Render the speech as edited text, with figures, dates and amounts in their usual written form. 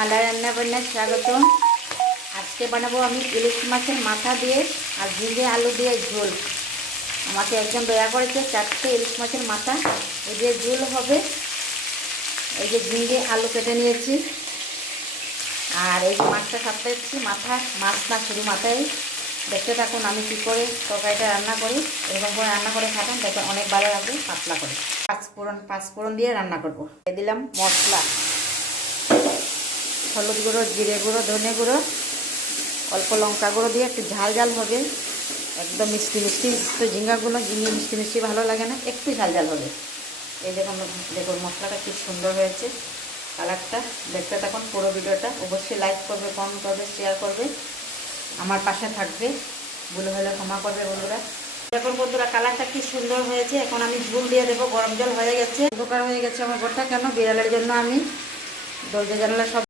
মালাই রান্না বান্নায় স্বাগতম। আজকে বানাবো আমি ইলিশ মাছের মাথা দিয়ে আর ঝিঙে আলু দিয়ে ঝোল। আমাকে একজন দয়া করেছে 4টে ইলিশ মাছের মাথা এই দিয়ে ঝোল হবে। এই যে ঝিঙে আলু কেটে নিয়েছি আর এই মাছটা সাপটাচ্ছি, মাথা মাছ না শুধু মাথায়। দেখতে থাকুন আমি কী করে তরকারিটা রান্না করি। এরকম করে রান্না করে খাবেন, দেখবেন অনেক ভালো লাগবে। পাতলা করে পাঁচফোড়ন দিয়ে রান্না করবো। দিয়ে দিলাম মশলা, হলুদ গুঁড়ো, জিরে গুঁড়ো, ধনে গুঁড়ো, অল্প লঙ্কা গুঁড়ো দিয়ে একটু ঝাল ঝাল হবে, একদম মিষ্টি মিষ্টি। তো ঝিঙ্গাগুলো মিষ্টি মিষ্টি ভালো লাগে না, একটু ঝাল ঝাল হবে। এই দেখুন দেখুন মশলাটা কি সুন্দর হয়েছে, কালারটা। দেখতে থাকুন পুরো ভিডিওটা। অবশ্যই লাইক করবে, কমেন্ট করবে, শেয়ার করবে, আমার পাশে থাকবে। ভুল হলে ক্ষমা করবে বন্ধুরা। দেখুন বন্ধুরা কালারটা কি সুন্দর হয়েছে। এখন আমি ঝোল দিয়ে দেবো। গরম জল হয়ে গেছে, উপকার হয়ে গেছে আমার ঘরটা। কেন? বিড়ালের জন্য আমি দরজা জানালা সব